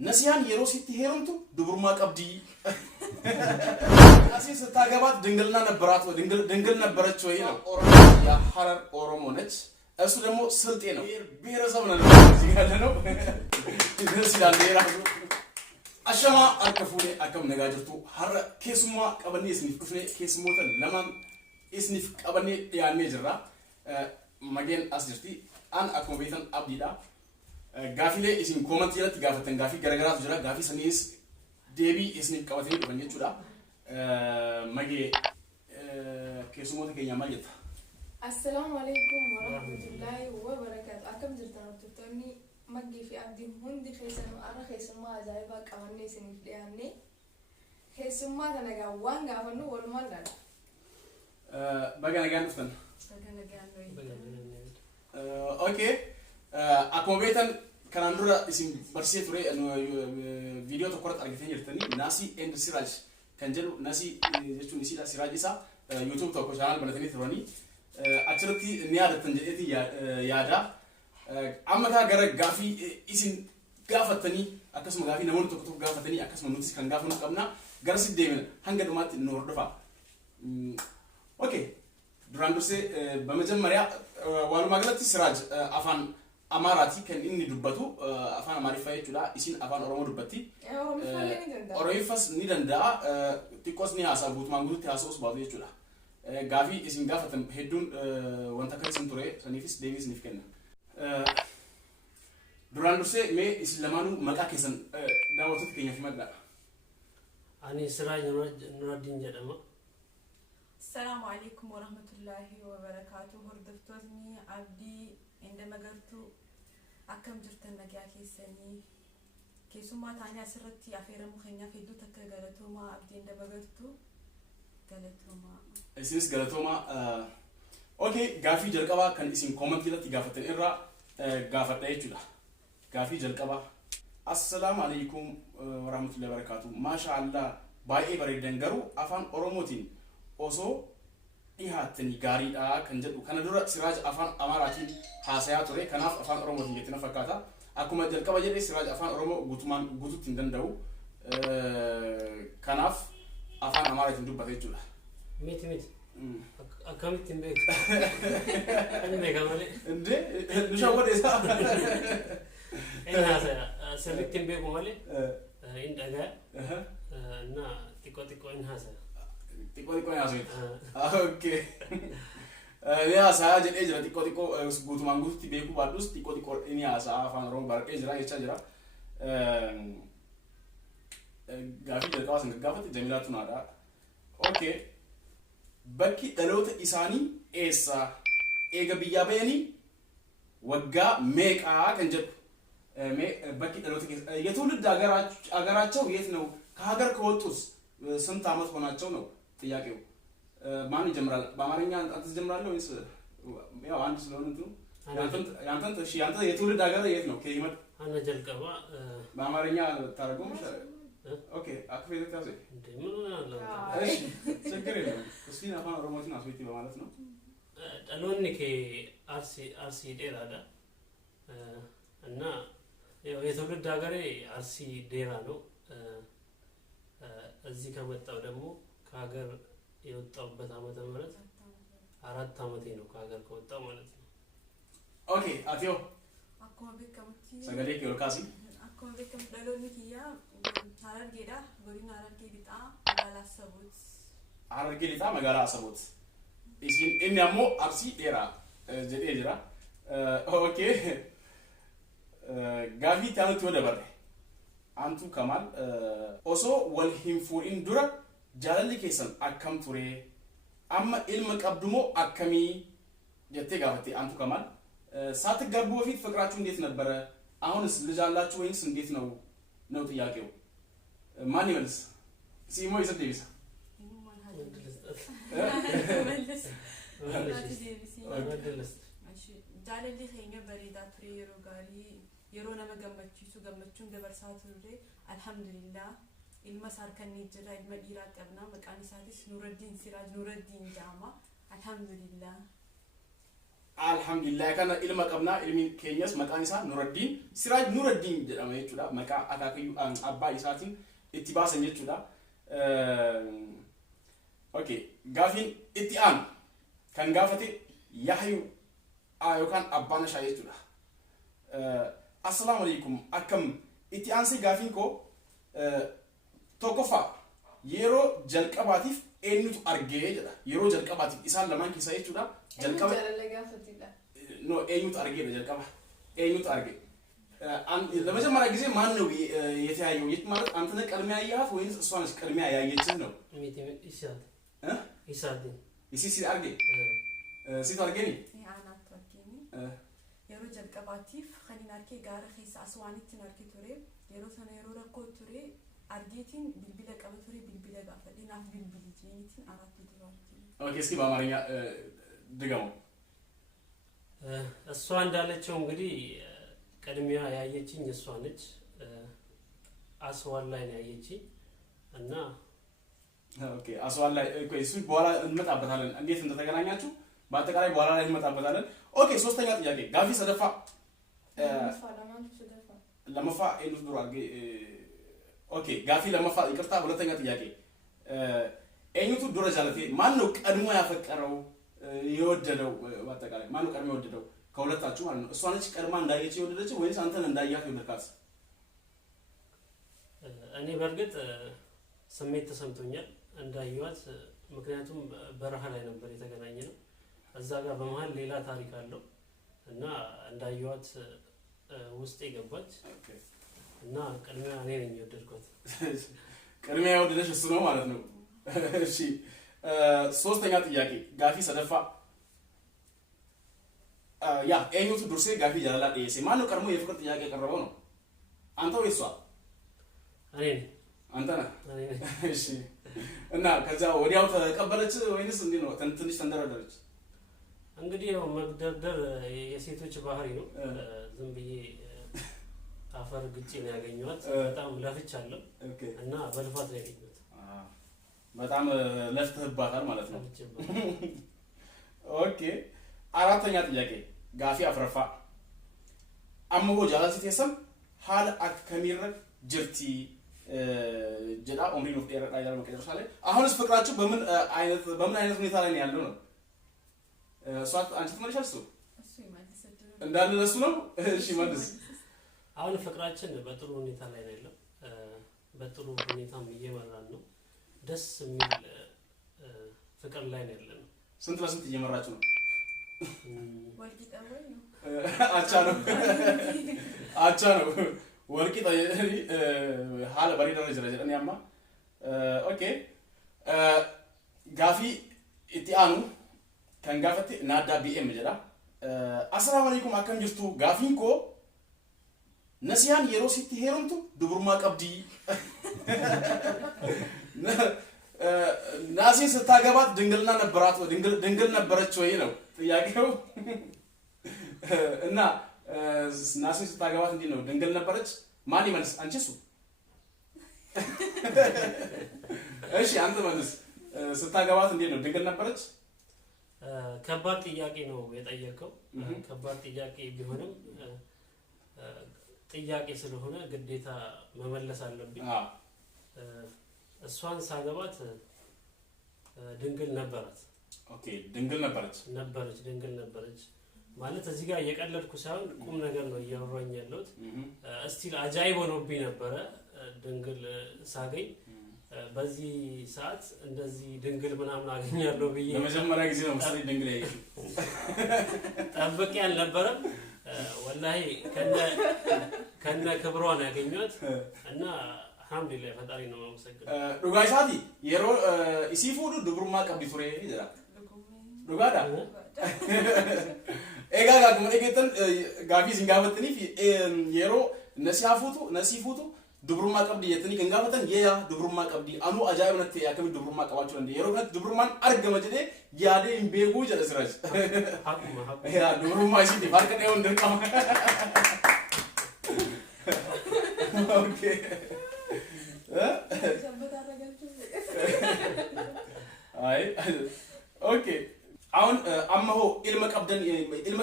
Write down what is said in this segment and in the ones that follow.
نسيان يروسيتي هيرمتو دبرما قبدي أسي ستاجبات دينجلنا نبرات دينجل نبرت شوية يا حرر أورومونج أسو دمو سلطينو بيرزمنا نزيغالنو نسيان ديرا أشما أركفوني أكم نجاجتو هر كيسما قبني اسمي كفني كيسموتا لمن اسمي قبني يعني جرا مجين أسجرتي أن أكون بيتن أبديدا غافيله اسم كومنت يلا تغافتن غافي غرغرات جرا غافي سنيس ديبي اسم قواتين بني تشودا ماجي كيسموت كينيا ماليت السلام عليكم ورحمه الله وبركاته اكم جرتنا تطني ماجي في عبد هندي خيسن ارا خيسما عجائب قواني سنيف دياني خيسما تنغا وان غافنو ولمال بغا نغان فتن اوكي akkuma beektan kanaan dura isin barsee ture viidiyoo tokko irratti argitanii jirtanii Nasi and Siraj kan jedhu Nasi jechuun isiidha Siraj isa YouTube tokko channel banatanii turanii achirratti ni yaadattan jedheeti yaada amma gara gaafii isin gaafatanii akkasuma gaafii namoonni tokko tokko gaafatanii akkasuma nutis kan gaafannu qabna gara si deemina hanga dhumaatti nu hordofa okay duraan dursee በመጀመሪያ walumaa galatti Siraj afaan Amarati kan inni dubbatu afaan Amaariffaa jechuudha isin afaan Oromoo dubbatti Oromoofas ni danda'a xiqqoos ni haasa'a guutumaan guututti haasa'us baatu jechuudha gaafii isin gaafatan hedduun wanta kan isin ture saniifis deebii isiniif kenna duraan dursee mee isin lamaanuu maqaa keessan daawwattoota keenyaaf himadhaa ani Siraaj Nuraddiin jedhama السلام عليكم ورحمة الله وبركاته هردفتوني عبدي عندما قلت أكم جرت النجاكي سني كيسوما تاني أسرتي أفير مخينا في دو تك قلتوما عبدي عندما قلت قلتوما إسمس قلتوما أوكي غافي جلقبا كان اسم كومنت كده تغافتن إرا غافت أيجولا غافي جلقبا السلام عليكم ورحمة الله وبركاته ما شاء الله باي بريدن غرو أفان أوروموتين osoo dhihaatanii gaariidha kan jedhu kana dura Siraj afaan Amaaraatiin haasayaa ture kanaaf afaan Oromootiin jettuna fakkaata akkuma jalqaba jedhee Siraj afaan Oromoo guutumaan guutuutti hin danda'u kanaaf afaan Amaaraatiin dubbata jechuudha miti akkamitti hin beeku ani beeka malee inde nushaa godheessa inni haasaya sirriitti hin beeku malee hin dhagaa na xiqqoo hin haasaya Tiko ya sweet. Okay. Ya saya jadi jera tiko gutu manggut ti beku badus tiko ini asa afan rom barke jera echa jera. Gafi jera kawasan gafati Jamila tunada. Okay. Bakki dhaloota isaanii eessa eega biyya beeni waggaa meeqaa kan jedhu bakki dhaloota የትውልድ አገራቸው የት ነው ከሀገር ከወጡስ ስንት ዓመት ሆናቸው ነው ጥያቄው ማን ይጀምራል በአማርኛ አንተ ትጀምራለህ ወይስ ያው አንድ ስለሆነ እንትኑ ያንተ የትውልድ ሀገር የት ነው ከይመት አና ጀልቀባ በአማርኛ ታረጉም ይችላል ኦኬ አክፌት ታዘ እንዴ ምን ሆናለ እሺ ችግር የለም እስቲ አፋን ኦሮሞችን አስወጪ በማለት ነው ጠሎኒ አርሲ ዴራዳ እና ያው የትውልድ ሀገሬ አርሲ ዴራ ነው እዚህ ከመጣው ደግሞ ከሀገር የወጣውበት ዓመተ ምህረት 4 ዓመቴ ነው ከሀገር ከወጣው ማለት ነው ኦኬ አቲዮ أكو بكمتي ሰገዴ ኪዮካሲ أكو بكم دلوني كيا هارجيدا غورين هارجيدا على سبوت አረርጌሊታ መጋላ አሰቦት እዚን እኛሞ አርሲ ዴራ ጀዴ ጅራ ኦኬ ጋፊ ታንቱ ወደበረ አንቱ ከማል ኦሶ ወልሂምፉሪን ዱራ ጃለሊ ኬሰን አከም ቱሬ አማ ኢልም ቀብድሞ አከሚ ጀቴ ጋፈቴ አንቱ ከማል ሳትጋቡ በፊት ፍቅራችሁ እንዴት ነበረ አሁንስ ልጅ አላችሁ ወይስ እንዴት ነው ጥያቄው ማን ይመልስ ሲሞ ይሰደይሳ ጃለሊ ኸኛ በሪዳ ቱሬ ሮጋሪ yeroo nama gammachuun dabarsaa turre alhamdulillah ilma sarkanni jira ilma dhiiraa qabna maqaan isaatis Nuraddiin Siraaj Nuraddiin jedhama alhamdulillah alhamdulillah kana ilma qabna ilmi keenyas maqaan isaa Nuruddin Siraaj Nuruddin jedhama jechuudha maqaa akaakayyuu abbaa isaatiin itti baasan jechuudha okay gaafin itti aan kan gaafate Yahyu yookaan abbaan isaa jechuudha assalamu alaykum akkam itti aansi gaafin ko tokkoffaa yeroo jalqabaatiif eenyutu argee jedha yeroo jalqabaatiif isaan lamaan keessa jechuudha jalqaba no eenyutu argee jalqaba eenyutu argee ለመጀመሪያ ጊዜ ማን ነው የተያየው የት ማለት አንተ ነህ ቀድሚያ ያያት ወይስ እሷ ነች ቀድሚያ ያየችህ ነው ኢሳት ኢሲሲ አርጌ ሲት አርጌኒ አናት ወርኪኒ የሮ ጀልቀባቲፍ ኸኒናርኬ ጋር ኺስ አስዋኒት ናርኬ ቱሬ የሮ ተነሮ ረኮ ቱሬ አርጌቲን ቢልቢለ ቀበቱሬ ቢልቢለ ጋፈ ዲናት ቢልቢል ጂኒቲን አራት ይድራል ኦኬ እስኪ በአማርኛ ድገሙ እሷ እንዳለችው እንግዲህ ቀድሚያ ያየችኝ እሷ ነች አስዋል ላይ ነው ያየችኝ እና ኦኬ አስዋል ላይ እሱ በኋላ እንመጣበታለን እንዴት እንደተገናኛችሁ በአጠቃላይ በኋላ ላይ እንመጣበታለን ኦኬ ሶስተኛ ጥያቄ ጋፊ ሰደፋ ለመፋ ኤንዱስ ዱር አርጌ ኦኬ ጋፊ ለመፋ ይቅርታ ሁለተኛ ጥያቄ ኤኙቱ ዱረ ጃለቴ ማን ነው ቀድሞ ያፈቀረው የወደደው በአጠቃላይ ማን ነው ቀድሞ የወደደው ከሁለታችሁ ማለት ነው እሷ ነች ቀድማ እንዳየች የወደደች ወይስ አንተን እንዳያት የወደድካት እኔ በርግጥ ስሜት ተሰምቶኛል እንዳየዋት ምክንያቱም በረሃ ላይ ነበር የተገናኘነው እዛ ጋር በመሃል ሌላ ታሪክ አለው እና እንዳየዋት ውስጤ ገባች እና ቀድሚያ እኔ ነኝ የወደድኳት ቀድሚያ የወደደች እሱ ነው ማለት ነው እሺ ሶስተኛ ጥያቄ ጋፊ ሰደፋ ያ ኤኙቱ ዱርሴ ጋፊ ጃላላ ዲኤስ ማን ነው ቀድሞ የፍቅር ጥያቄ ያቀረበው ነው አንተ ወይስ እሷ እኔ አንተ ነህ እሺ እና ከዛ ወዲያው ተቀበለች ወይንስ እንዴ ነው ትንሽ ተንደረደረች እንግዲህ ያው መግደርደር የሴቶች ባህሪ ነው ዝም ብዬ አፈር ግጭ ነው ያገኘኋት በጣም ለፍቻለሁ እና በልፋት ነው ያገኘኋት በጣም ለፍተህባታል ማለት ነው ኦኬ አራተኛ ጥያቄ ጋፊ አፍረፋ አምቦ ጃላሲት የሰም ሀል አከሚረ ጅርቲ ጀዳ ኦምሪ ነው ጤራ ላይ ያለው ከደረሳ ላይ አሁንስ ፍቅራችሁ በምን አይነት ሁኔታ ላይ ነው ያለው ነው ሷት አንቺ ትመልሻለሽ እሱ ይመልስልኝ እንዳለ ለሱ ነው እሺ መልስ አሁን ፍቅራችን በጥሩ ሁኔታ ላይ ነው ያለው በጥሩ ሁኔታም እየመራን ነው ደስ የሚል ፍቅር ላይ ነው ያለነው ስንት ለስንት እየመራችሁ ነው ወልቂጣ ወይ ነው አቻ ነው ወልቂጣ ሀለ በሪ ደረጃ ደረጃ ያማ ኦኬ ጋፊ ኢቲአኑ kan gaafate naaddaa BM jedha assalamu alaykum akkam jirtu gaafiin ko nasiyaan yeroo sitti heerumtu duburmaa qabdi ናሲን ስታገባት ድንግልና ነበራት ድንግል ነበረች ወይ ነው ጥያቄው እና ናሲን ስታገባት እንዴ ነው ድንግል ነበረች ማን ይመልስ አንቺ እሱ እሺ አንተ መልስ ስታገባት እንዴ ነው ድንግል ነበረች ከባድ ጥያቄ ነው የጠየቀው ከባድ ጥያቄ ቢሆንም ጥያቄ ስለሆነ ግዴታ መመለስ አለብኝ እሷን ሳገባት ድንግል ነበራት ኦኬ ድንግል ነበረች ድንግል ነበረች ማለት እዚህ ጋር እየቀለድኩ ሳይሆን ቁም ነገር ነው እያወራኝ ያለሁት እስቲል አጃይብ ሆኖብኝ ነበረ ድንግል ሳገኝ በዚህ ሰዓት እንደዚህ ድንግል ምናምን አገኛለሁ ብዬ ለመጀመሪያ ጊዜ ነው መሰለኝ ድንግል ያየሽ ጠብቄ አልነበረም ወላሂ ከነ ክብሯ ነው ያገኘኋት እና አልሐምዱሊላህ ፈጣሪ ነው ማመሰግነው ዱጋይሳቲ የሮ ኢሲፉዱ ዱብሩማ ቀብዲ ቱሬ ይዘራ ዱጋዳ ኤጋጋ ጉመኔገተን ጋፊ ሲንጋበትኒ የሮ ነሲፉቱ dubrummaa qabdi yettanii kan gaafatan yeeya dubrummaa qabdi anu ajaa'ibna ta'e akkamitti dubrummaa qabaachuu dandeenya yeroo kanatti dubrummaan argama jedhee yaadee hin beekuu jedha Siraaj yaa dubrummaa isiitiif harka dhahee hundi dirqama okay አይ ኦኬ አሁን አማሆ ኢልመ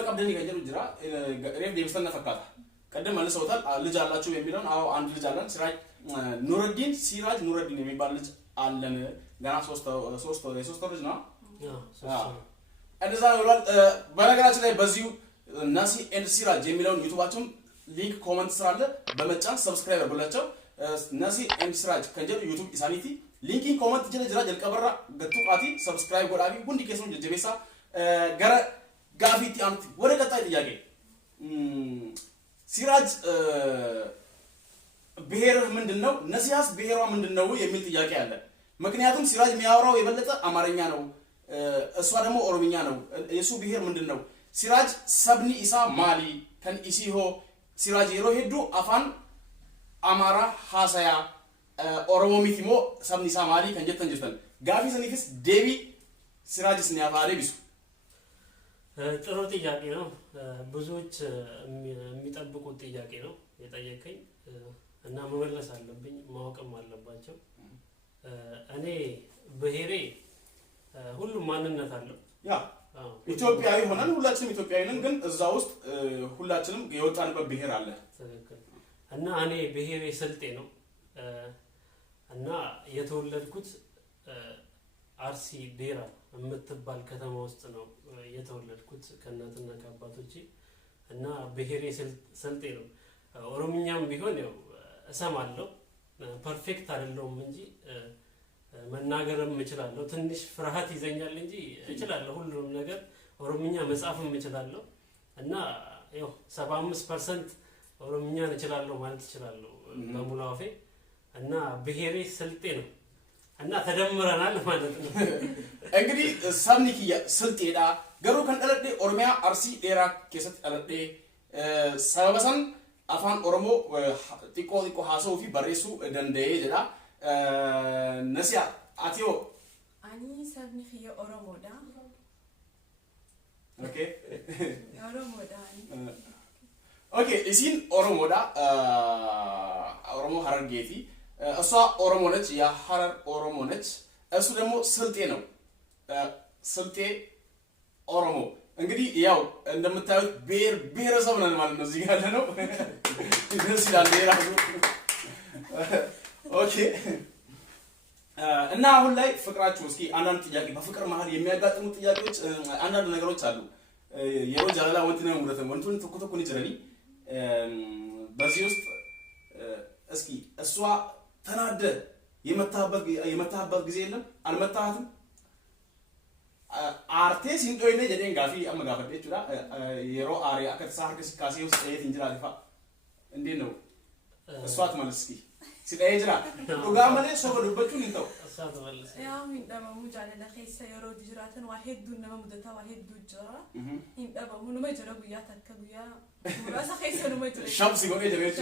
ቀብደን ይገኛሉ ጅራ ሬፍ ደምስተና ፈካታ ቀደም መልሰውታል ልጅ አላችሁ የሚለውን አዎ አንድ ልጅ አለን ሲራጅ ኑረዲን የሚባል ልጅ አለን ገና 3 ልጅ ነው እንደዛ ነው ብሏል በነገራችን ላይ በዚሁ ናሲ ኤንድ ሲራጅ የሚለውን ዩቲዩባቸውን ሊንክ ኮሜንት ስላለ በመጫን ሰብስክራይብ አድርጉላቸው ናሲ ኤንድ ሲራጅ ከንጀሩ ዩቲዩብ ኢሳኒቲ ሊንኪን ኮሜንት ጅራ ጀልቀበራ ገቱቃቲ ሰብስክራይብ ጎዳቢ ሁንዲ ኬሱን ጀጀቤሳ ገረ ጋፊቲ አምቲ ወደ ቀጣይ ጥያቄ ሲራጅ ብሔርህ ምንድነው ነሲያስ ብሔሯ ምንድነው የሚል ጥያቄ አለ ምክንያቱም ሲራጅ የሚያወራው የበለጠ አማርኛ ነው እሷ ደግሞ ኦሮምኛ ነው የሱ ብሔር ምንድነው ሲራጅ ሰብኒ ኢሳ ማሊ ከን ኢሲሆ ሲራጅ የሮ ሄዱ አፋን አማራ ሐሳያ ኦሮሞ ሚቲሞ ሰብኒ ኢሳ ማሊ ከንጀተን ጀተን ጋፊ ሰኒፍስ ዴቢ ሲራጅስ ኒያፋለ ቢሱ ጥሩ ጥያቄ ነው ብዙዎች የሚጠብቁት ጥያቄ ነው የጠየቀኝ እና መመለስ አለብኝ ማወቅም አለባቸው እኔ ብሔሬ ሁሉም ማንነት አለው ያ ኢትዮጵያዊ ሆነን ሁላችንም ኢትዮጵያዊ ነን ግን እዛ ውስጥ ሁላችንም የወጣንበት ብሔር አለ እና እኔ ብሔሬ ስልጤ ነው እና የተወለድኩት አርሲ ዴራ የምትባል ከተማ ውስጥ ነው የተወለድኩት ከእናትና ከአባቶቼ እና ብሔሬ ስልጤ ነው ኦሮምኛም ቢሆን ያው እሰማለሁ ፐርፌክት አይደለም እንጂ መናገርም እችላለሁ ትንሽ ፍርሃት ይዘኛል እንጂ እችላለሁ ሁሉንም ነገር ኦሮምኛ መጻፍም እችላለሁ እና ያው 75% ኦሮምኛን እችላለሁ ማለት እችላለሁ በሙሉ አፌ እና ብሔሬ ስልጤ ነው እና ተደምረናል ማለት ነው እንግዲህ ሰብኒኪያ ስልጤዳ ገሩ ከንደለዴ ኦሮሚያ አርሲ ዴራ ከሰት አለዴ ሰበሰን አፋን ኦሮሞ ጢቆ ሃሶ ፊ በሬሱ ደንደዬ ጀዳ ነሲያ አቲዮ አኒ ሰብኒኪያ ኦሮሞዳ ኦኬ ኦሮሞዳ ኦኬ ኢሲን ኦሮሞዳ ኦሮሞ ሀረርጌቲ እሷ ኦሮሞ ነች ያ ሀረር ኦሮሞ ነች እሱ ደግሞ ስልጤ ነው ስልጤ ኦሮሞ እንግዲህ ያው እንደምታዩት ብሔረሰብ ነን ማለት ነው እዚህ ያለ ነው ደስ ይላል የራሱ ኦኬ እና አሁን ላይ ፍቅራችሁ እስኪ አንዳንድ ጥያቄ በፍቅር መሀል የሚያጋጥሙ ጥያቄዎች አንዳንድ ነገሮች አሉ የሮጅ አላ ወንትነ ወንቱን ተኩተኩን ይጅረኒ በዚህ ውስጥ እስኪ እሷ ተናደ የመታበት ጊዜ የለም አልመታሃትም አርቴስ እንዶይነ ጀደን ጋፊ አመጋፈደ ይችላ የሮ አሪያ ከተሳር ከስካሴ ውስጥ የት እንጅራልፋ እንዴ ነው እሷት ማለት እስኪ ሲዳይ ይጅራ ዱጋ ማለት ሰው በዱበቹን እንተው እሷት ማለት ያው እንደማሙ ጃለለ ኸይሰ የሮ ጅራተን ዋሂድ ነው ሙደታ ዋሂድ ጅራ እንደማሙ ነው መጀረ ጉያ ተከጉያ ሙራሳ ኸይሰ ነው መጀረ ሻፕ ሲጎኔ ጀረች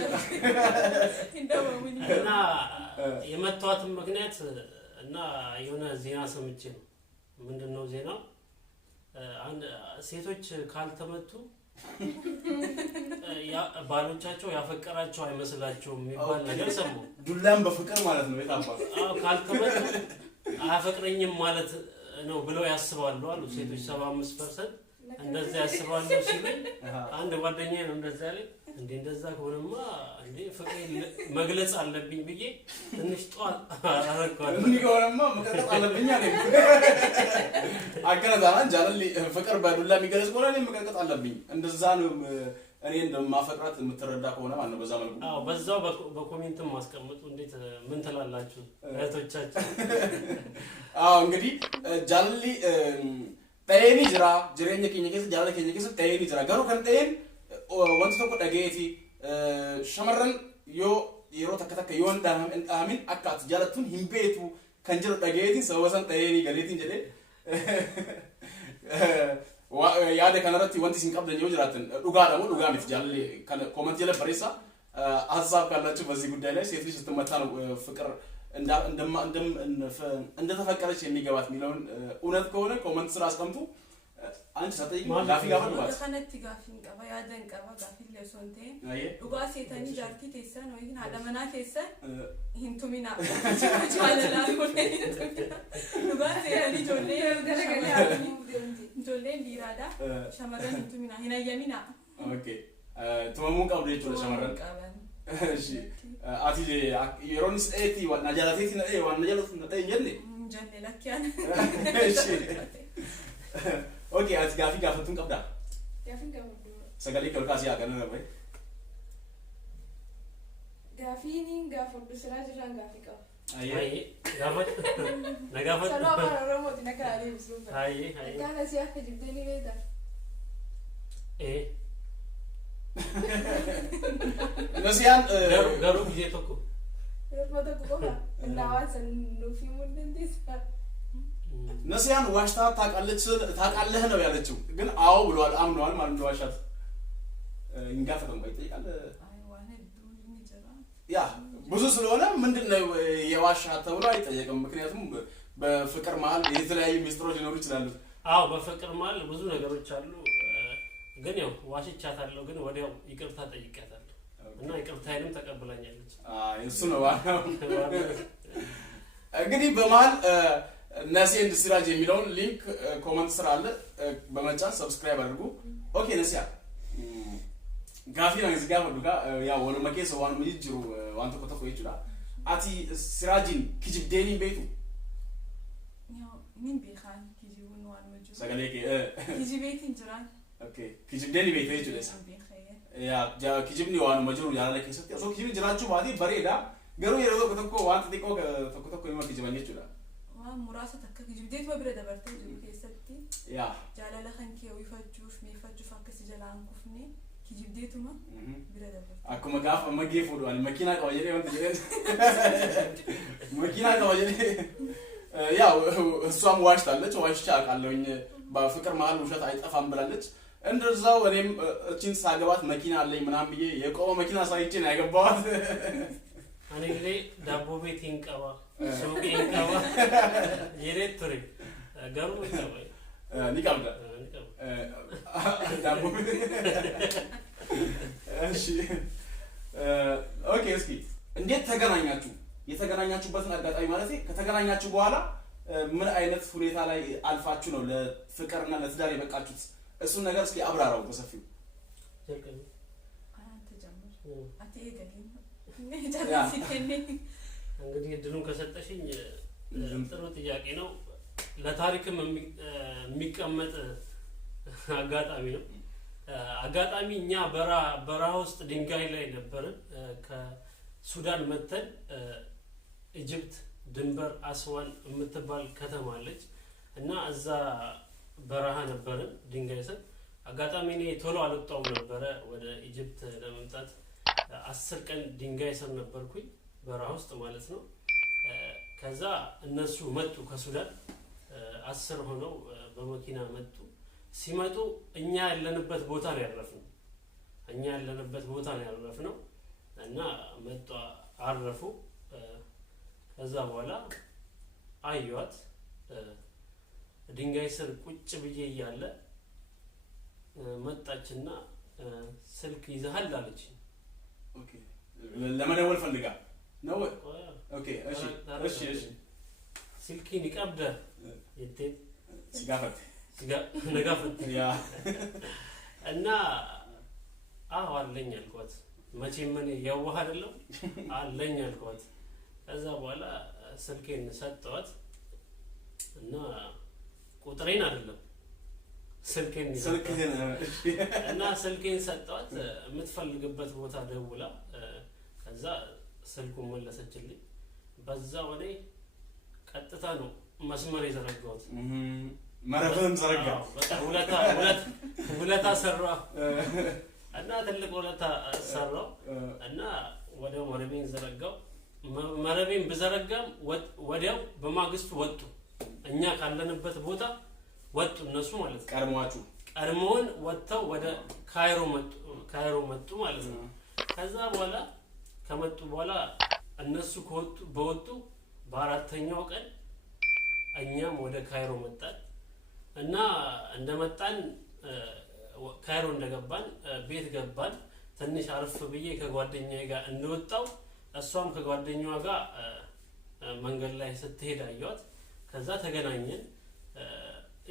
እንደማሙ እና የመቷትም ምክንያት እና የሆነ ዜና ሰምቼ ነው ምንድነው ዜናው አንድ ሴቶች ካልተመቱ ባሎቻቸው ያፈቀራቸው አይመስላቸውም የሚባል ነገር ሰሙ ዱላም በፍቅር ማለት ነው የታባሉ ካልተመቱ አያፈቅረኝም ማለት ነው ብለው ያስባሉ አሉ ሴቶች 75% እንደዛ ያስባሉ ሲል አንድ ጓደኛዬ ነው እንደዛ ላይ እንደዛ ከሆነማ እንዴ ፍቅር መግለጽ አለብኝ ብዬ ትንሽ ጧል አረጋለሁ እንዲጎረማ መቀጠል አለብኝ አለ አገረዛን ጃለሊ ፍቅር በዱላ የሚገለጽ ከሆነ እኔ መቀጠል አለብኝ እንደዛ ነው እኔ እንደማፈቅራት የምትረዳ ከሆነ ማለት ነው በዛ መልኩ አዎ በዛው በኮሜንትም ማስቀመጡ እንዴት ምን ትላላችሁ እህቶቻችን አዎ እንግዲህ ጃለሊ ጠይኒ ጅራ ጅሬኛ ከኘከስ ጃለሊ ከኘከስ ጠይኒ ጅራ ገሩ ከንጠይን ወንት ተቆ ዳጌቲ ሸመረን ዮ የሮ ተከተከ ዮን ዳምን አካት ጃለቱን ሂምቤቱ ከንጀሮ ዳጌቲ ሰወሰን ጠይኒ ገሌቲን ጀሌ ያደ ከነረት ወንት ሲንቀብለኝ ጅራትን ዱጋ ደግሞ ዱጋ ምት ጃለሊ ኮሜንት የለ በሬሳ ሐሳብ ካላችሁ በዚህ ጉዳይ ላይ ሴት ልጅ ስትመታ ነው ፍቅር እንደተፈቀረች የሚገባት ሚለውን እውነት ከሆነ ኮሜንት ስራ አስቀምጡ አንቺ ሰጠኝ ጋፊ ጋፋ ነው ከነቲ ጋፊን ቀባ ያደን ቀባ ጋፊ ለሶንቴ ዱጋ ሴተኒ ጃርቲ ተሰን ወይ ግን አለመና ተሰን ሂንቱሚና ቻለላ ዱጋ ሴተኒ ጆሌ ገረገለ ijoolleen dhiiraadha shamarran hintu mina hin ayyamina okay tumamuun qabdu jechuudha shamarran እሺ አቲ የሮንስ ኤቲ ዋና ጃላቴቲ ነው ዋና ጃላቴቲ ነው ይጀነ ጀነ ለኪያን እሺ ኦኬ አቲ ጋፊ ጋፈቱን ቀብዳ gaafin gaafadhu ሰገሌ ከልካሲ ያቀነ ነው gaafiin gaafadhu siraa jiraan gaafii qaba ayi gaafat nagaafat saloo afaan oromooti na kana deebisuun fedha ayi kana si akka jibdee ni beekta ነሲያን ገሩ ጊዜ ተኮ yeroo tokko qofa እናዋን ሰኑፊ ሙንደንዲስ ነሲያን ዋሽታ ታቃለህ ነው ያለችው ግን አዎ ብሏል አምኗል ማለት ነው ዋሻት እንጋፈተን ቆይ ይጠይቃል ያ ብዙ ስለሆነ ምንድነው የዋሻ ተብሎ አይጠየቅም ምክንያቱም በፍቅር መሃል የተለያዩ ሚስጥሮች ሊኖሩ ይችላሉ አዎ በፍቅር መሃል ብዙ ነገሮች አሉ ግን ያው ዋሽቻታለሁ ግን ወዲያው ይቅርታ ጠይቄያታለሁ እና ይቅርታዬንም ተቀብላኛለች እሱ ነው ዋናው እንግዲህ በመሃል ነሲ ኤንድ ሲራጅ የሚለውን ሊንክ ኮሜንት ስራ አለ በመጫን ሰብስክራይብ አድርጉ ኦኬ ነሲያ ጋፊ ነው እዚህ ጋር ወዱጋ ያው ወለ መኬስ ዋን ምይጅሩ ዋንተ ከተቆ ይችላል አቲ ሲራጅን ኪጅብዴኒ ቤቱ ያው ምን ቢኻን ኪጂውን ዋን ወጁ ሰገሌ ኪጂቤት እንጅራን ኦኬ ኪጅብዴኒ ቤቱ ይችላል ያ ኪጅብኒ ዋን መጅሩ ያለ ከሰጥ ያው ኪጅብኒ ጅራችሁ ባዲ በሬዳ ገሩ የረዶ ከተቆ ዋንተ ዲቆ ተቆ ይማ ኪጅባኝ ይችላል ሙራሳ ተከ ኪጅብዴት ወብረ ደበርተ ጅሩ ከሰጥቲ ያ ጃላለ ኸንኬ ወይፈጁፍ ሚፈጁ ፈከስ ጀላን ኩፍኒ ኪጅብዴቱማ ብረ ደበርተ akkuma gaafa mageef odwal makina qabayee wanti jedhan makina qabayee ያው እሷም ዋሽታለች ዋሽቻ አቃለውኝ በፍቅር መሃል ውሸት አይጠፋም ብላለች እንደዛው እኔም እቺን ሳገባት መኪና አለኝ ምናም ብዬ የቆመ መኪና ሳይጭ ነው ያገባዋት እኔ ግዴ ዳቦ ቤት ይንቀባ ሱቅ ይንቀባ የሬትሪ ገሩ ይንቀባ ኒቃብዳ ዳቦ እሺ ኦኬ እስኪ እንዴት ተገናኛችሁ የተገናኛችሁበትን አጋጣሚ ማለት ከተገናኛችሁ በኋላ ምን አይነት ሁኔታ ላይ አልፋችሁ ነው ለፍቅርና ለትዳር የበቃችሁት እሱን ነገር እስኪ አብራራው በሰፊው ተከለ አንተ ጀምር አትሄደልኝ ነጃት ሲከኔ እንግዲህ እድሉን ከሰጠሽኝ ጥሩ ጥያቄ ነው ለታሪክም የሚቀመጥ አጋጣሚ ነው አጋጣሚ እኛ በረሃ ውስጥ ድንጋይ ላይ ነበርን ከሱዳን መተን ኢጅፕት ድንበር አስዋን የምትባል ከተማ አለች እና እዛ በረሃ ነበርን ድንጋይ ስር አጋጣሚ እኔ ቶሎ አልወጣሁም ነበር ወደ ኢጅፕት ለመምጣት 10 ቀን ድንጋይ ስር ነበርኩኝ በረሃ ውስጥ ማለት ነው ከዛ እነሱ መጡ ከሱዳን 10 ሆነው በመኪና መጡ ሲመጡ እኛ ያለንበት ቦታ ነው ያረፍነው እና መጣ አረፉ ከዛ በኋላ አዩት ድንጋይ ስር ቁጭ ብዬ እያለ መጣችና ስልክ ይዘሃል አለች ኦኬ ለመደወል ፈልጋ ነው ኦኬ እሺ ስልኪን ይቀብደ ይቴ ሲጋፈት ነጋፈት ያ እና አለኝ አልኳት መቼም ምን ያዋህ አይደለም አለኝ አልኳት ከዛ በኋላ ስልኬን ሰጠዋት እና ቁጥሬን አይደለም ስልኬን እና ስልኬን ሰጠዋት የምትፈልግበት ቦታ ደውላ ከዛ ስልኩን መለሰችልኝ በዛ ወኔ ቀጥታ ነው መስመር የዘረጋሁት መረብም ዘረጋ በቃ ሁለታ ሰራ እና ትልቅ ሁለታ ሰራው እና ወዲያው መረቤን ዘረጋው መረቤን በዘረጋም ወዲያው በማግስቱ ወጡ እኛ ካለንበት ቦታ ወጡ እነሱ ማለት ቀድሞውን ወጥተው ወደ ካይሮ መጡ ማለት ነው ከዛ በኋላ ከመጡ በኋላ እነሱ በወጡ በአራተኛው ቀን እኛም ወደ ካይሮ መጣን እና እንደመጣን ካይሮ እንደገባን ቤት ገባን ትንሽ አርፍ ብዬ ከጓደኛዬ ጋር እንደወጣው እሷም ከጓደኛዋ ጋር መንገድ ላይ ስትሄድ አየዋት ከዛ ተገናኘን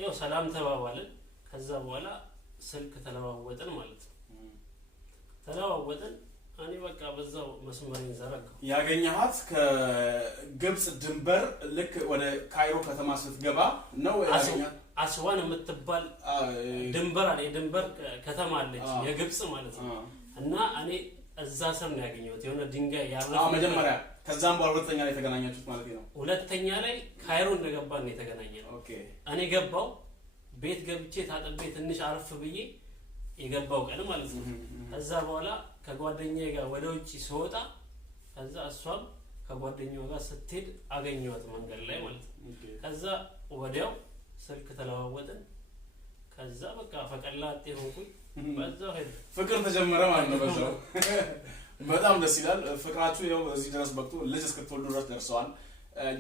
ያው ሰላም ተባባልን ከዛ በኋላ ስልክ ተለዋወጥን ማለት ነው። ተለዋወጥን እኔ በቃ በዛው መስመሬን ዘረጋሁ። ያገኘሃት ከግብጽ ድንበር ልክ ወደ ካይሮ ከተማ ስትገባ ነው ያገኘሃት? አስዋን የምትባል ድንበር አለ፣ የድንበር ከተማ አለች የግብጽ ማለት ነው። እና እኔ እዛ ስር ነው ያገኘሁት የሆነ ድንጋይ ያረፈ መጀመሪያ። ከዛም በኋላ ሁለተኛ ላይ ተገናኛችሁት ማለት ነው? ሁለተኛ ላይ ካይሮ እንደገባን ነው የተገናኘነው። ኦኬ። እኔ ገባው ቤት ገብቼ ታጥቤ ትንሽ አረፍ ብዬ የገባው ቀን ማለት ነው። ከዛ በኋላ ከጓደኛዬ ጋር ወደ ውጪ ስወጣ ከዛ እሷም ከጓደኛዋ ጋር ስትሄድ አገኘኋት መንገድ ላይ ማለት ነው። ከዛ ወዲያው ስልክ ተለዋወጥን። ከዛ በቃ ፈቀላጤ ሆንኩኝ። በዛው ሄደ ፍቅር ተጀመረ ማለት ነው በዛው። በጣም ደስ ይላል ፍቅራችሁ። ያው እዚህ ድረስ በቅቶ ልጅ እስክትወልዱ ድረስ ደርሰዋል።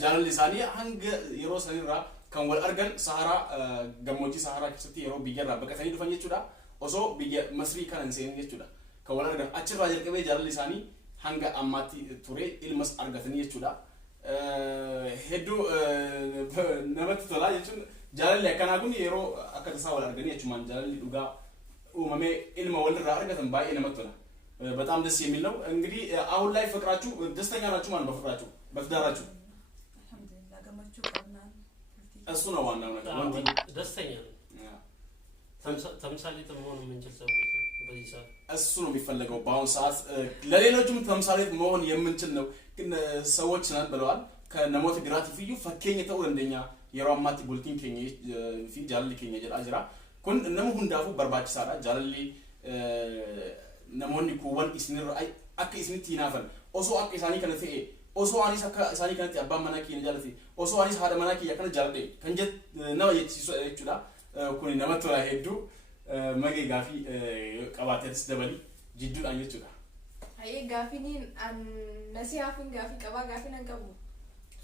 ጃለል ኢሳኒ አንገ የሮ ሰኒራ kan wal argan sahara gammoojjii saharaa keessatti yeroo biyyarraa baqatanii dhufan jechuudha. Osoo biyya Masrii kana hin seenin jechuudha. Kan wal argan achirraa jalqabee jaalalli isaanii hanga ammaatti ture ilmas argatanii jechuudha. Hedduu namatti tolaa jechuun jaalalli akkanaa kun yeroo akka tasaa wal arganii jechumaan jaalalli dhugaa uumamee ilma walirraa argatan baay'ee namatti tola. በጣም ደስ የሚል ነው። እንግዲህ አሁን ላይ ፍቅራችሁ ደስተኛ ናችሁ ማለት በፍቅራችሁ በትዳራችሁ? አልহামዱሊላህ ገመቹ ቀና እሱ ነው ዋናው ነገር። ወንድ ደስተኛ ነው። ተምሳሌት መሆን የምንችል ሰዎች በዚህ ሰዓት እሱ ነው የሚፈልገው በአሁን ሰዓት። ለሌሎችም ተምሳሌት መሆን የምንችል ነው። ግን ሰዎች ነን ብለዋል ከነሞት ግራቲ ፍዩ ፈከኝ ተው እንደኛ የራማቲ ቡልቲን ከኝ ፊ ጃለሊ ከኝ ጀራ ኩን ነሙ ሁንዳፉ በርባችሳራ ጃለሊ namoonni kuuwwan isinirra akka isinitti hinaafan osoo akka isaanii kana ta'e osoo anis akka isaanii kanatti abbaan manaa kiyya jaalate osoo anis haadha manaa kiyya kana jaaladhe kan nama jechiisu jechuudha. Kun namatti tola hedduu magee gaafii qabaateetis dabali jidduudhaan jechuudha. Hayyee gaafiin an nasihaafin gaafii qabaa gaafiin an qabu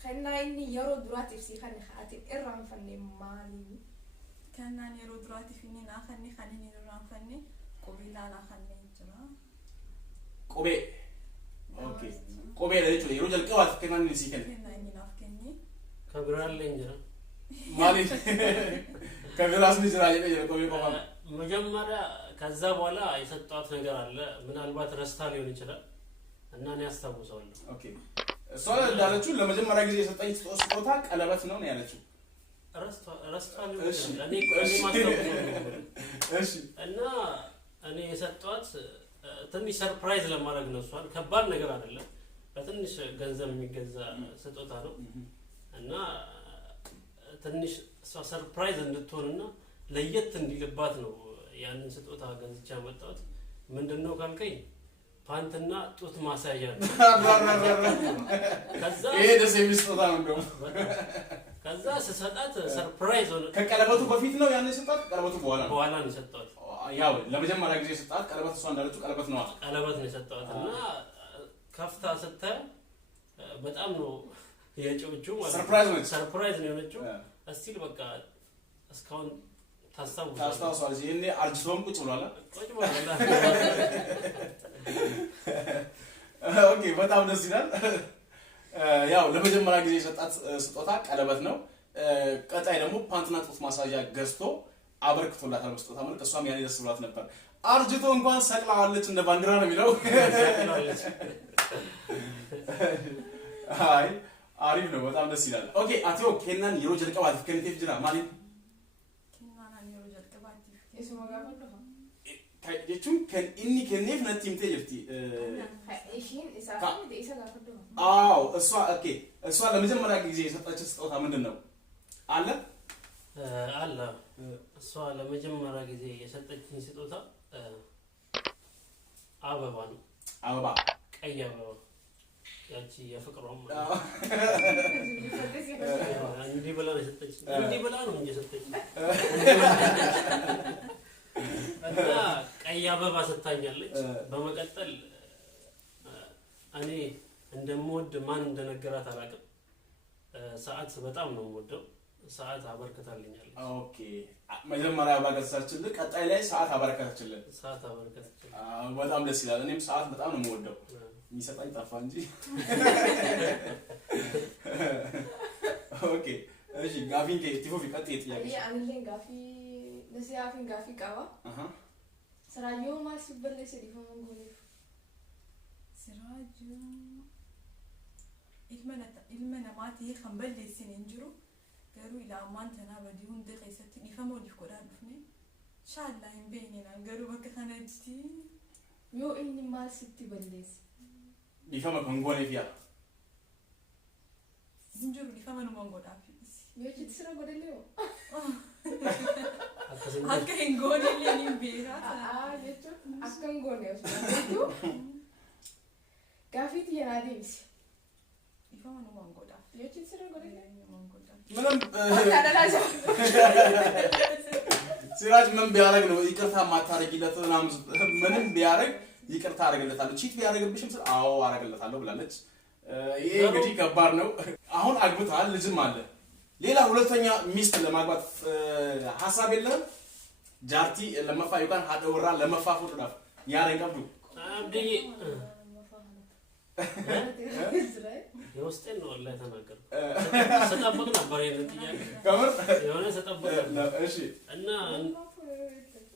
kennaa inni yeroo duraatiif si kan haatiin irraanfanne maali? Kennaan yeroo duraatiif inni naa kanni kan inni irraanfanne qubeelaa naa kanne jira. Qubee. Okay. Qubee jechuudha yeroo jalqabaatiif kennaan inni si kenne. Kennaa inni naaf kenne. ከብራለኝ jira. Maali? ከብራስ ምን jira jedhee qubee qofa. መጀመሪያ ከዛ በኋላ የሰጣት ነገር አለ ምናልባት ረስታ ሊሆን ይችላል እና እኔ አስታውሰዋለሁ። ኦኬ። እሷ እንዳለችው ለመጀመሪያ ጊዜ የሰጠኝ ስጦታ ቀለበት ነው ያለችው። ረስታ ሊሆን ይችላል እኔ ማስታወሰው። እሺ። እና እኔ የሰጣት ትንሽ ሰርፕራይዝ ለማድረግ ነው። እሷን ከባድ ነገር አይደለም በትንሽ ገንዘብ የሚገዛ ስጦታ ነው እና ትንሽ እሷ ሰርፕራይዝ እንድትሆንና ለየት እንዲልባት ነው ያንን ስጦታ ገዝቻ መጣሁት። ምንድነው ካልከኝ ፓንትና ጡት ማሳያ ነው። ከዛ ይሄ ደስ የሚል ስጦታ ነው እንደው። ከዛ ስሰጣት ሰርፕራይዝ ሆነ። ከቀለበቱ በፊት ነው ያንን ስጣት ቀለበቱ በኋላ ነው የሰጣት። ያው ለመጀመሪያ ጊዜ ስጣት ቀለበት እሷ እንዳለችው ቀለበት ነው የሰጣት እና ከፍታ ስታይ በጣም ነው የጮቹው ማለት ሰርፕራይዝ ነው የሆነችው። እስቲል በቃ እስካሁን ታስታውሳለች። ይሄኔ አርጅቶም ቁጭ ብሏል። ኦኬ በጣም ደስ ይላል። ያው ለመጀመሪያ ጊዜ የሰጣት ስጦታ ቀለበት ነው። ቀጣይ ደግሞ ፓንትና ጡት ማሳያ ገዝቶ አበርክቶላታል በስጦታ መልክ። እሷም ያኔ ደስ ብሏት ነበር። አርጅቶ እንኳን ሰቅላዋለች እንደ ባንዲራ ነው የሚለው። አይ አሪፍ ነው በጣም ደስ ይላል። ኦኬ አቲዮ ኬናን የሮ ጀልቀባት ከንቴፍ ጅራ ማለት ኬናን የሮ ጀልቀባት የስሙ ጋር ነው jechuun kan inni kenneef natti himtee jirti. Ishiin isaa fi isa gaafadhu. እሷ ለመጀመሪያ ጊዜ የሰጣችው ስጦታ ምንድን ነው? አለ እሷ ለመጀመሪያ ጊዜ የሰጠችኝ ስጦታ አበባ ነው። አበባ ቀይ አበባ ያቺ የፍቅሯም እንዲህ ብላ ነው የሰጠችኝ። እንዲህ ብላ ነው እንጂ የሰጠችኝ እና ቀይ አበባ ሰጣኛለች። በመቀጠል እኔ እንደምወድ ማን እንደነገራት አላውቅም። ሰዓት በጣም ነው የምወደው። ሰዓት አበርክታልኛለች። ኦኬ መጀመሪያ ባገዛችልህ ቀጣይ ላይ ሰዓት አበረከተችልህ። በጣም ደስ ይላል። እኔም ሰዓት በጣም ነው የምወደው። የሚሰጣኝ ጠፋ እንጂ። ኦኬ እሺ ጋፊን ከቲፎ ፊቀጥ ጥያቄ አንሌን ጋፊ Nasi afin gafi kawa. Siraajoo maal si balleesse dhiifaman gooneef? Siraajoo ilma namaatii kan balleessin hin jiru garuu ila ammaan tanaa badii hundi keessatti dhiifama waliif godhaa dhufne shaallaa hin beekneen garuu bakka kanatti yoo inni maal sitti balleesse? Dhiifama kan gooneef yaa hin jiru dhiifama numaan godhaaf yoo chitti sira godhallee akka hin goonellee hin beekaa jechuun akka hin goone osoo gaafii xiyyanaa deebisi. Dhiifama numaan godhaaf yoo chitti sira godhallee numaan godhaaf ሲራጅ ምን ቢያረግ ነው ይቅርታ ማታረጊለት? ምንም ቢያረግ ይቅርታ አረጋለታለሁ። ቺት ቢያረግብሽም ስለ አዎ አረጋለታለሁ ብላለች። ይሄ እንግዲህ ከባድ ነው። አሁን አግብታል፣ ልጅም አለ። ሌላ ሁለተኛ ሚስት ለማግባት ሐሳብ የለም? ጃርቲ ለመፋዩ ካን ሀደውራ ለመፋፉ ድራፍ ያረጋብዱ አብዲ የውስጤን ነው ላይ ተናገር ሰጣበቅ ነበር የነጥያቄ ከመር የሆነ ሰጣበቅ እሺ እና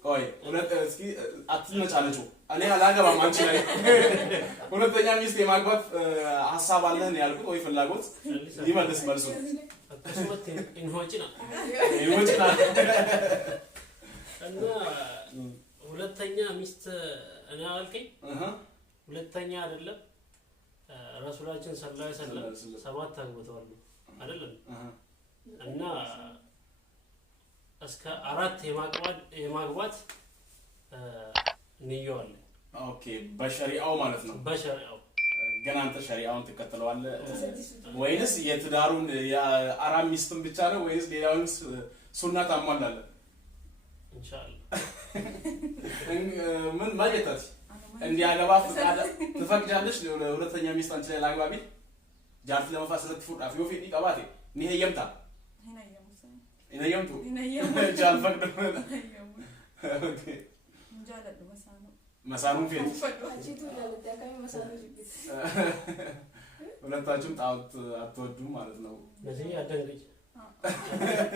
ቆይ ሁለት እስኪ አትነጫነጩ እኔ አላገባም አንቺ ላይ ሁለተኛ ሚስት የማግባት ሐሳብ አለህ ነው ያልኩት ወይ ፍላጎት ይመልስ መልሱ አጥስመት እንሆጭና እና ሁለተኛ ሚስት እኔ አልከኝ ሁለተኛ አይደለም ረሱላችን ሰለላሁ ዐለይሂ ወሰለም 7 አግብተዋል አይደለም እና እስከ 4 የማግባት ንየው አለ። ኦኬ በሸሪዓው ማለት ነው። በሸሪዓው ገና አንተ ሸሪዓውን ተከተለዋለህ ወይንስ የትዳሩን የአራት ሚስትን ብቻ ነው ወይንስ ሌላውን ሱና ታሟላለህ? ኢንሻአላህ ምን ማለት እንዲያገባ ፍቃድ ትፈቅጃለሽ? ሁለተኛ ሚስት አንቺ ላይ ላግባ ቢል ጃርት ለመፋሰለት ፍቃድ አፍዮ ፊዲ ቀባቴ ነህ የምታ ይነየምቱ ጃል ፈቅድ ኦኬ እንጃለዱ መሳኑ ፊት አቺቱ ለለታካይ መሳኑ ጅግት ሁለታችሁም ጣውት አትወዱም ማለት ነው። ለዚህ ያደንግጭ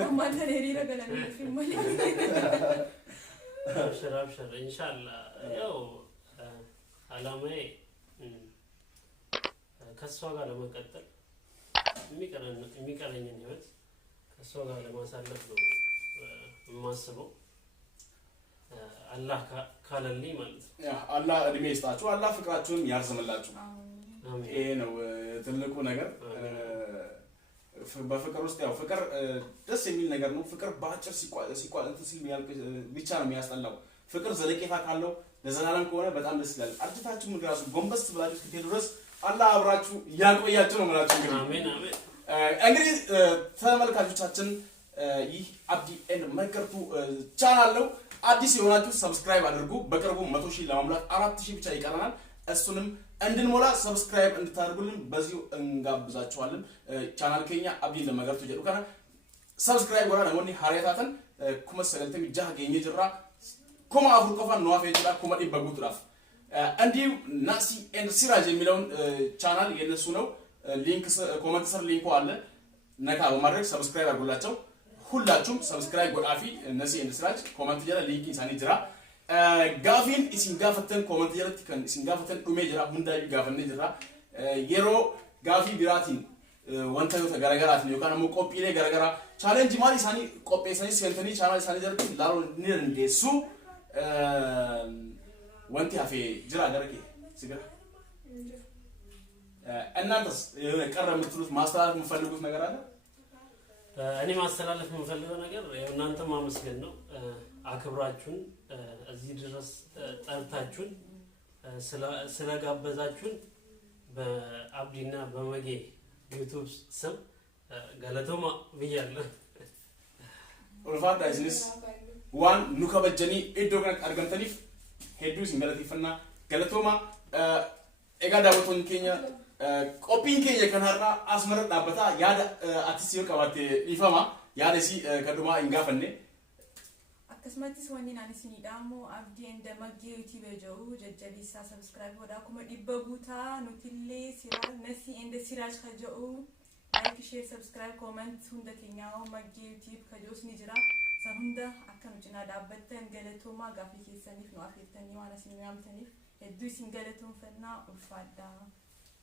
አማን ተሬሪ ረገላል ፊልም አብሽር ኢንሻአላህ ያው አላማዬ ከሷ ጋር ለመቀጠል የሚቀረኝን ህይወት ከሷ ጋር ለማሳለፍ ነው የማስበው። አላህ ካለልኝ ማለት ነው። ያ አላህ እድሜ ይስጣችሁ፣ አላህ ፍቅራችሁን ያርዝምላችሁ። አሜን። ይሄ ነው ትልቁ ነገር። በፍቅር ውስጥ ያው ፍቅር ደስ የሚል ነገር ነው። ፍቅር ባጭር ሲቋል እንትን ሲል ብቻ ነው የሚያስጠላው። ፍቅር ዘለቄታ ካለው ለዘላለም ከሆነ በጣም ደስ ይላል። አርጅታችሁ ምን ራሱ ጎንበስ ብላችሁ እስክትሄዱ ድረስ አላህ አብራችሁ ያቆያችሁ ነው ማለት ነው። አሜን አሜን። እንግዲህ ተመልካቾቻችን ይህ አብዲ ኤንድ መገርቱ ቻናል ነው። አዲስ የሆናችሁ ሰብስክራይብ አድርጉ። በቅርቡ 100,000 ለማሙላት 4,000 ብቻ ይቀረናል። እሱንም እንድንሞላ ሰብስክራይብ እንድታደርጉልን በዚሁ እንጋብዛችኋለን። ቻናል ከኛ አብዲ ኤንድ መገርቱ ጀዱ ካና ሰብስክራይብ ወራ ለሞኒ ሀሪያታትን ኩመ ሰገልተም ጃህ ገኘ ጅራ ኩማ አፍሩ ቆፋን ነው አፈጭዳ ኩማ ዲበጉት ራፍ እንዲሁ ናሲ ኤንድ ሲራጅ የሚለውን ቻናል የነሱ ነው። ሊንክ ኮሜንት ስር ሊንኩ አለ። ነካ በማድረግ ሰብስክራይብ አድርጉላቸው። ሁላችሁም ሰብስክራይብ ጎዳፊ ነሲ ኤንድ ሲራጅ ኮሜንት ጀራ ሊንክ ኢሳኒ ጅራ ጋፊን ኢሲን ጋፈተን ኮሜንት ጀራ ቲከን ኢሲን ጋፈተን ዱሜ ጅራ ሁንዳይ ጋፈነ ጅራ የሮ ጋፊ ቢራቲን ወንታዩ ተጋራጋራት ነው ካና ቆጲሌ ጋራጋራ ቻሌንጅ ማሊ ኢሳኒ ቆጴ ኢሳኒ ሴንተኒ ቻናል ኢሳኒ ጀራ ላሮ ኒር እንደሱ ወንቲ አፌ ጅራ ገረኪ ሲገራ እናንተስ ቀረ የምትሉት ማስተላለፍ የምፈልጉት ነገር አለ? እኔ ማስተላለፍ የምፈልገው ነገር እናንተ ማመስገን ነው። አክብራችሁን እዚህ ድረስ ጠርታችሁን ስለጋበዛችሁን በአብዲና በመጌ ዩቲዩብ ስም ገለቶማ ብያለሁ። ኡልፋት አይዝንስ ዋን ኑከበጀኒ ኢዶጋን አርገምተኒፍ ሄዱ ሲንገለቲፍና ገለቶማ ኤጋ ዳውቶን ኬኛ ቆፒን ኬኛ ከናራ አስመረ ዳበታ ያዳ አትሲዮ ቀባቴ ይፈማ ያደሲ ከዱማ እንጋፈነ akkasumattis wanni ani isinii dhaamu abdii enda maggee yuutii beeja'u jajjabeessaa sabskiraayib godhaa akkuma dhibba guutaa nutillee siraaj nasi enda siraaj kaja'u laayik sheer sabskiraayib kooment hunda keenyaa maggee yuutii kajoos ni jira سهوندا أكن وجنا دابتن قالتهم ما قافي كيسني في نوافيتني وأنا سنيامتني الدوي سنقالتهم فنا وفادا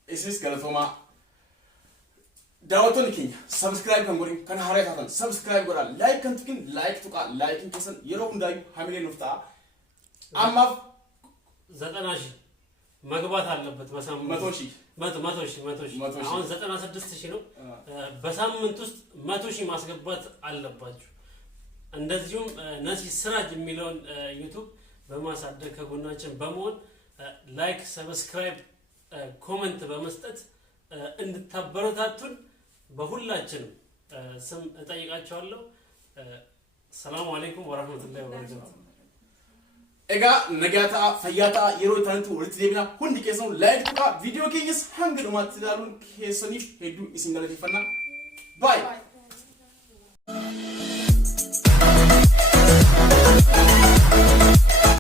إيش قالتهم دعوتوني كينيا سبسكرايب كم قولين كان هاري هاتن سبسكرايب قرا لايك كم تكين لايك توكا لايك كيسن يروكم دايو حاملين نفتا أما زتناشي مقبات على بس بسام ماتوشي ماتوشي عون زتنا سدست شنو بسام من توست ماتوشي ماسقبات على باجو እንደዚሁም ነሲ ስራጅ የሚለውን ዩቲዩብ በማሳደግ ከጎናችን በመሆን ላይክ ሰብስክራይብ ኮሜንት በመስጠት እንድታበረታቱን በሁላችንም ስም እጠይቃችኋለሁ። ሰላም አለይኩም ወራህመቱላሂ ወበረካቱ። ኤጋ ነጋታ ፈያታ የሮይ ታንቱ ወልት ዴቢና ሁንዲ ኬሰው ላይክ ቱካ ቪዲዮ ኬኝስ ሃንግ ዶማት ዳሉን ኬሰኒ ሄዱ ኢሲንገለ ይፈና ባይ